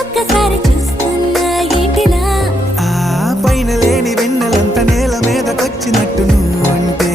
ఒక్కసారి ఆ పైన లేని వెన్నెలంత నేల మీదకొచ్చినట్టు నువ్వు అంటే